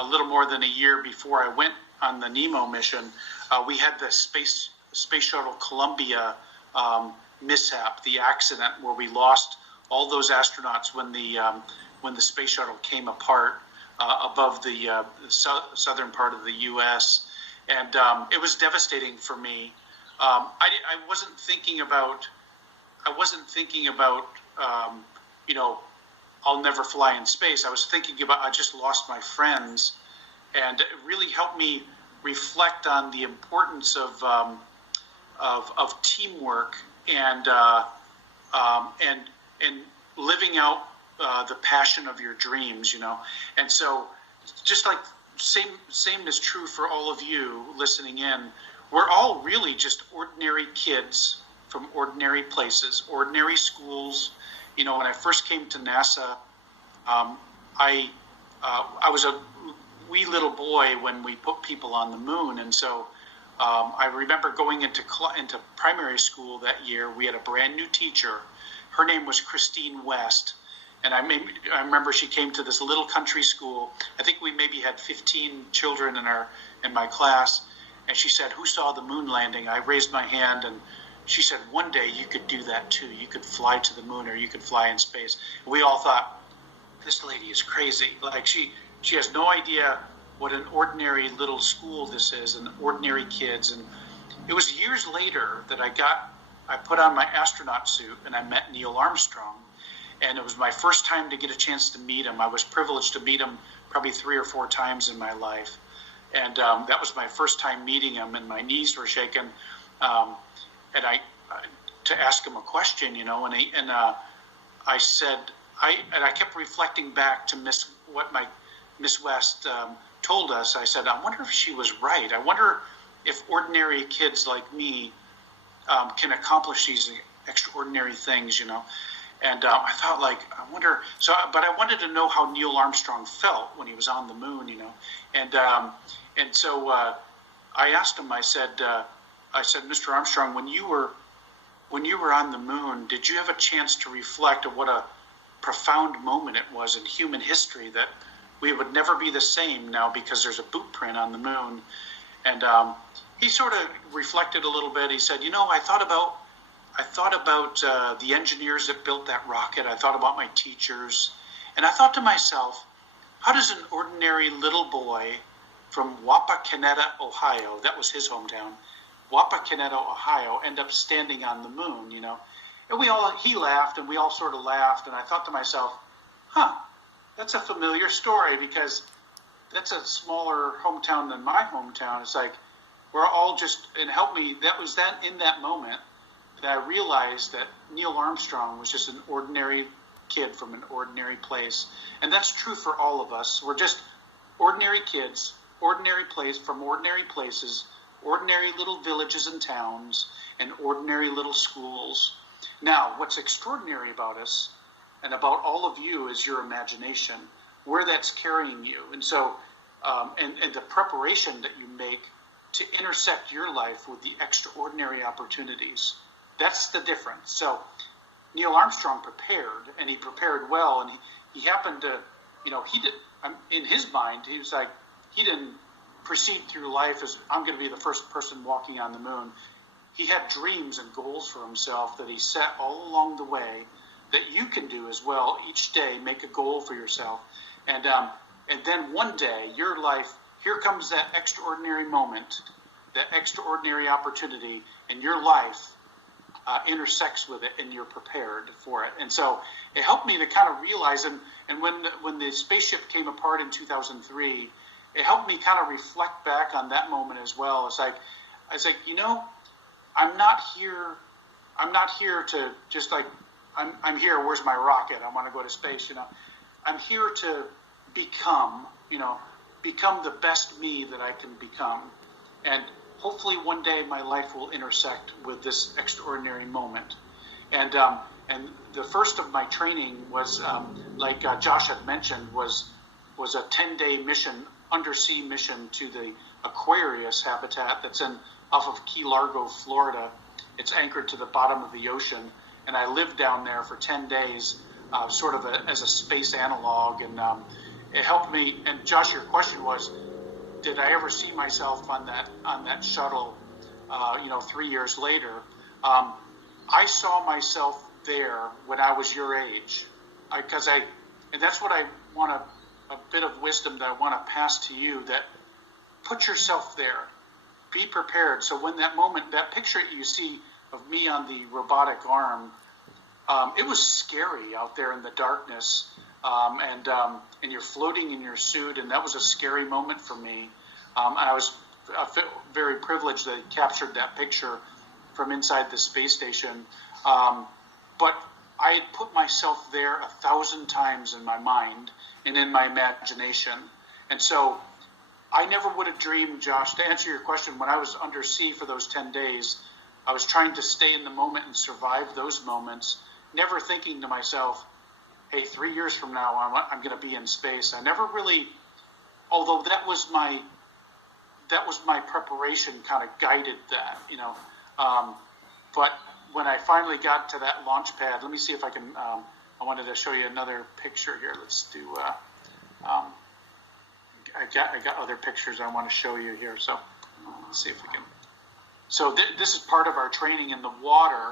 a little more than a year before I went on the Nemo mission, we had the space shuttle Columbia mishap, the accident where we lost all those astronauts when the space shuttle came apart above the southern part of the U.S. And it was devastating for me. I wasn't thinking about I'll never fly in space. I was thinking about I just lost my friends, and it really helped me reflect on the importance of teamwork and living out the passion of your dreams, And so, just like same is true for all of you listening in. We're all really just ordinary kids from ordinary places, ordinary schools. When I first came to NASA, I was a wee little boy when we put people on the moon, and so I remember going into primary school that year. We had a brand new teacher. Her name was Christine West, and I remember she came to this little country school. I think we maybe had 15 children in my class, and she said, "Who saw the moon landing?" I raised my hand, and she said, "One day you could do that too. You could fly to the moon, or you could fly in space." And we all thought, this lady is crazy. Like she has no idea what an ordinary little school this is, and ordinary kids. And it was years later that I put on my astronaut suit and I met Neil Armstrong. And it was my first time to get a chance to meet him. I was privileged to meet him probably 3 or 4 times in my life. And that was my first time meeting him, and my knees were shaking. And I to ask him a question, and I said, I kept reflecting back to Miss West told us. I said, I wonder if she was right. I wonder if ordinary kids like me can accomplish these extraordinary things, And I thought, I wonder. But I wanted to know how Neil Armstrong felt when he was on the moon, And so I asked him. I said, Mr. Armstrong, when you were on the moon, did you have a chance to reflect on what a profound moment it was in human history that we would never be the same now because there's a boot print on the moon? And he sort of reflected a little bit. He said, I thought about the engineers that built that rocket. I thought about my teachers, and I thought to myself, how does an ordinary little boy from Wapakoneta, Ohio, that was his hometown, Wapakoneta, Ohio, end up standing on the moon, And he laughed, and we all sort of laughed, and I thought to myself, that's a familiar story, because that's a smaller hometown than my hometown. It's like, we're all just, and help me, that was that in that moment that I realized that Neil Armstrong was just an ordinary kid from an ordinary place. And that's true for all of us. We're just ordinary kids, ordinary place from ordinary places, ordinary little villages and towns, and ordinary little schools. Now, what's extraordinary about us and about all of you is your imagination, where that's carrying you. And so, and the preparation that you make to intersect your life with the extraordinary opportunities. That's the difference. So Neil Armstrong prepared, and he prepared well, and he happened to, in his mind, he was like, he didn't proceed through life as, I'm going to be the first person walking on the moon. He had dreams and goals for himself that he set all along the way that you can do as well. Each day, make a goal for yourself. And then one day, your life, here comes that extraordinary moment, that extraordinary opportunity, and your life intersects with it, and you're prepared for it. And so it helped me to kind of realize, and when the spaceship came apart in 2003, it helped me kind of reflect back on that moment as well. It's like, I'm not here to just like, I'm here, where's my rocket? I want to go to space, I'm here to become the best me that I can become. And hopefully one day my life will intersect with this extraordinary moment. And the first of my training was, Josh had mentioned, was a 10-day mission, undersea mission to the Aquarius habitat that's off of Key Largo, Florida. It's anchored to the bottom of the ocean. And I lived down there for 10 days, sort of as a space analog. it helped me. And Josh, your question was, did I ever see myself on that shuttle? 3 years later, I saw myself there when I was your age, and that's what I want a bit of wisdom that I want to pass to you. That put yourself there, be prepared. So when that moment, that picture you see of me on the robotic arm, it was scary out there in the darkness, and you're floating in your suit, and that was a scary moment for me. And I was very privileged that I captured that picture from inside the space station. But I had put myself there 1,000 times in my mind and in my imagination. And so I never would have dreamed, Josh, to answer your question, when I was undersea for those 10 days, I was trying to stay in the moment and survive those moments, never thinking to myself, hey, 3 years from now, I'm going to be in space. I never really, although that was my preparation kind of guided that, but when I finally got to that launch pad, let me see if I can, I wanted to show you another picture here. Let's do, I got other pictures I want to show you here. So let's see if we can. So this is part of our training in the water.